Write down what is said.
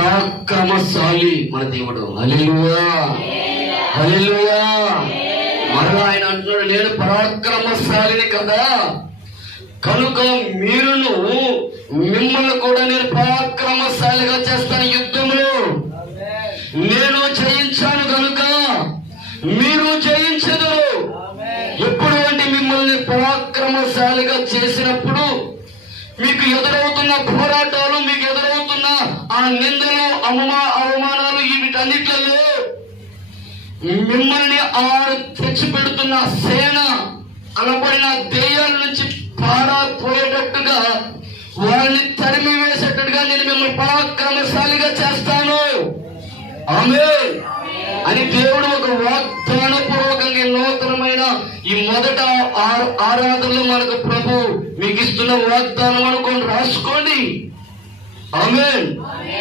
పరాక్రమశాలి మన దేవుడు. హల్లెలూయా, హల్లెలూయా. మరలా ఆయన అంటున్నాడు, నేను పరాక్రమశాలిని కదా, కనుక మీరును మిమ్మల్ని కూడా నేను పరాక్రమశాలిగా చేస్తాను. యుద్ధంలో నేను జయించాను కనుక మీరు జయించదురు. ఎప్పుడు అంటే మిమ్మల్ని పరాక్రమశాలిగా చేసినప్పుడు మీకు ఎదురవుతున్న పోరాటాలు, మీకు ఎదురవుతున్న ఆ నిందలు, అవమానాలు, వీటన్నిటిలో మిమ్మల్ని తెచ్చిపెడుతున్న సేన అనబడిన దెయ్యాల నుంచి పారాపోయేటట్టుగా, వాళ్ళని తరిమి వేసేటట్టుగా నేను మిమ్మల్ని పరాక్రమశాలిగా చేస్తాను. ఆమేన్ అని దేవుడు ఒక వాగ్దాన పూర్వకంగా నూతనమైన ఈ మొదట ఆరాధనలో మనకు ప్రభు మీకు ఇస్తున్న వాగ్దానం అనుకోండి, రాసుకోండి. ఆమేన్.